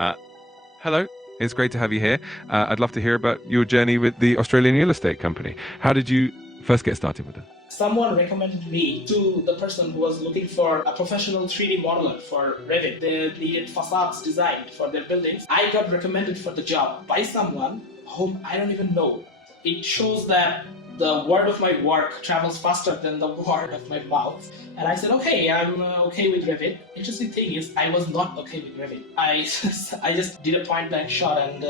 Uh, Hello, it's great to have you here. I'd love to hear about your journey with the Australian real estate company. How did you first get started with it? Someone recommended me to the person who was looking for a professional 3D modeler for Revit. They needed facades designed for their buildings. I got recommended for the job by someone whom I don't even know. It shows that the word of my work travels faster than the word of my mouth. And I said, okay, I'm okay with Revit. Interesting thing is, I was not okay with Revit. I just did a point blank shot and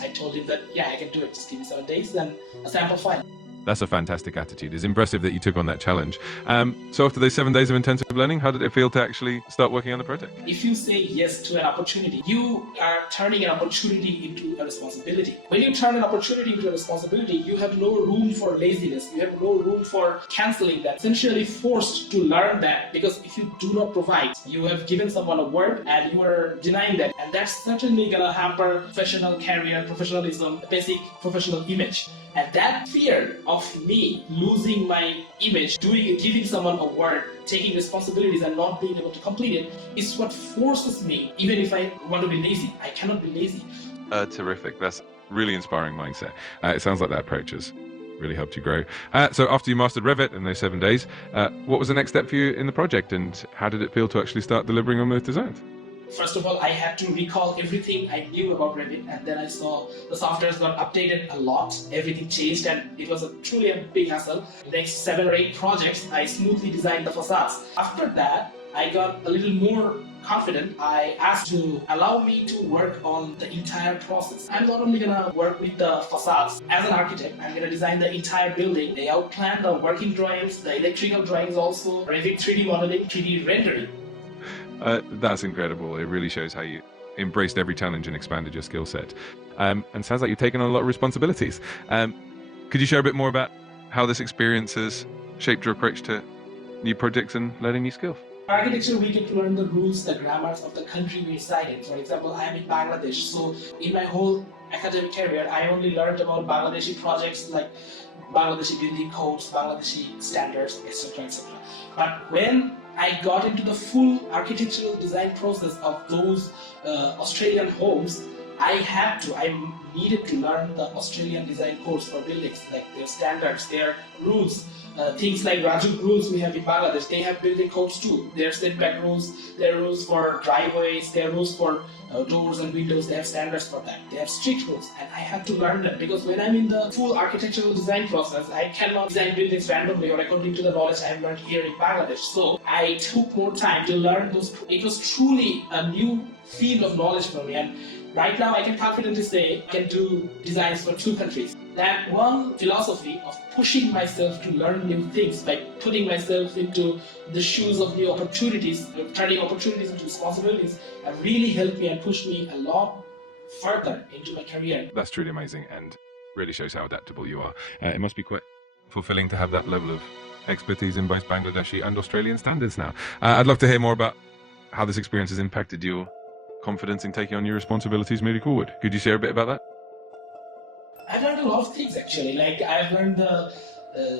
I told him that, yeah, I can do it. Just give me 7 days, then a sample file. That's a fantastic attitude. It's impressive that you took on that challenge. So after those 7 days of intensive learning, how did it feel to actually start working on the project? If you say yes to an opportunity, you are turning an opportunity into a responsibility. When you turn an opportunity into a responsibility, you have no room for laziness. You have no room for canceling that. Essentially forced to learn that, because if you do not provide, you have given someone a word and you are denying that. And that's certainly gonna hamper professional career, professionalism, basic professional image. And that fear of me losing my image, giving someone a word, taking responsibilities and not being able to complete it is what forces me, even if I want to be lazy, I cannot be lazy. Terrific. That's really inspiring mindset. It sounds like that approach has really helped you grow. So after you mastered Revit in those 7 days, what was the next step for you in the project, and how did it feel to actually start delivering on those designs? First of all, I had to recall everything I knew about Revit, and then I saw the softwares got updated a lot, everything changed, and it was truly a big hassle. Next 7 or 8 projects, I smoothly designed the facades. After that, I got a little more confident. I asked to allow me to work on the entire process. I'm not only gonna work with the facades. As an architect, I'm gonna design the entire building, layout plan, the working drawings, the electrical drawings also, Revit 3D modeling, 3D rendering. That's incredible. It really shows how you embraced every challenge and expanded your skill set. And sounds like you've taken on a lot of responsibilities. Could you share a bit more about how this experience has shaped your approach to new projects and learning new skills? Architecture, we get to learn the rules, the grammars of the country we reside in. For example, I am in Bangladesh, so in my whole academic career, I only learned about Bangladeshi projects like Bangladeshi building codes, Bangladeshi standards, etc., etc. But when I got into the full architectural design process of those Australian homes, I needed to learn the Australian design codes for buildings, like their standards, their rules. Things like Raju rules we have in Bangladesh, they have building codes too. Their setback rules, their rules for driveways, their rules for doors and windows, they have standards for that. They have strict rules, and I had to learn them, because when I'm in the full architectural design process, I cannot design buildings randomly or according to the knowledge I have learned here in Bangladesh. So I took more time to learn those. It was truly a new field of knowledge for me, and right now I can confidently say I can do designs for 2 countries. That one philosophy of pushing myself to learn new things, by putting myself into the shoes of new opportunities, turning opportunities into responsibilities, have really helped me and pushed me a lot further into my career. That's truly amazing and really shows how adaptable you are. It must be quite fulfilling to have that level of expertise in both Bangladeshi and Australian standards now. I'd love to hear more about how this experience has impacted your confidence in taking on your responsibilities moving forward. Could you share a bit about that? I've learned a lot of things actually. Like I've learned the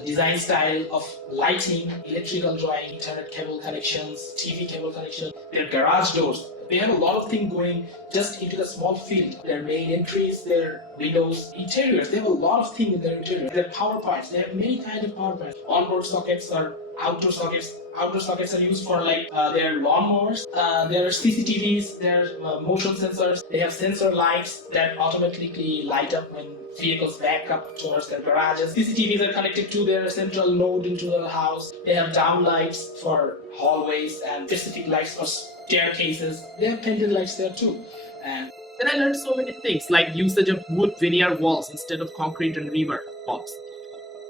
design style of lighting, electrical drawing, internet cable connections, TV cable connections, their garage doors. They have a lot of things going just into the small field. Their main entries, their windows, interiors. They have a lot of things in their interior. Their power parts. They have many kinds of power parts. Onboard sockets or outdoor sockets. Outdoor sockets are used for like their lawnmowers. There are CCTVs, there are motion sensors. They have sensor lights that automatically light up when vehicles back up towards their garages. CCTVs are connected to their central node into the house. They have down lights for hallways and specific lights for staircases. They have painted lights there too. And then I learned so many things, like usage of wood veneer walls instead of concrete and rebar walls.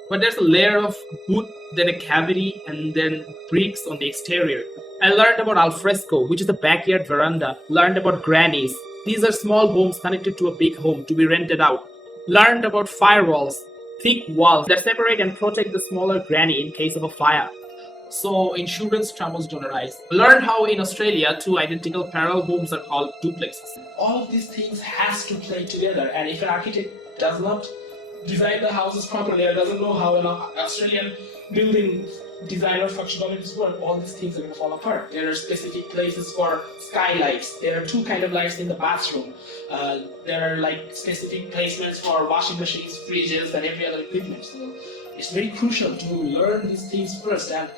But there's a layer of wood, then a cavity, and then bricks on the exterior. I learned about alfresco, which is a backyard veranda. Learned about grannies. These are small homes connected to a big home to be rented out. Learned about firewalls, thick walls that separate and protect the smaller granny in case of a fire, so insurance troubles don't arise. Learned how in Australia 2 identical parallel homes are called duplexes. All of these things has to play together, and if an architect does not design the houses properly or doesn't know how an Australian building designer functionalities work, all these things are going to fall apart. There are specific places for skylights. There are two kind of lights in the bathroom. There are like specific placements for washing machines, fridges, and every other equipment. So it's very crucial to learn these things first. And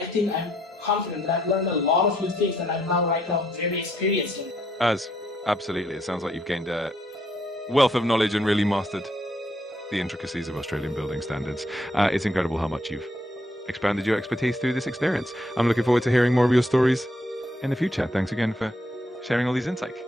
I think I'm confident that I've learned a lot of new things, and I'm now right now very experienced in it. Absolutely. It sounds like you've gained a wealth of knowledge and really mastered the intricacies of Australian building standards. It's incredible how much you've expanded your expertise through this experience. I'm looking forward to hearing more of your stories in the future. Thanks again for sharing all these insights.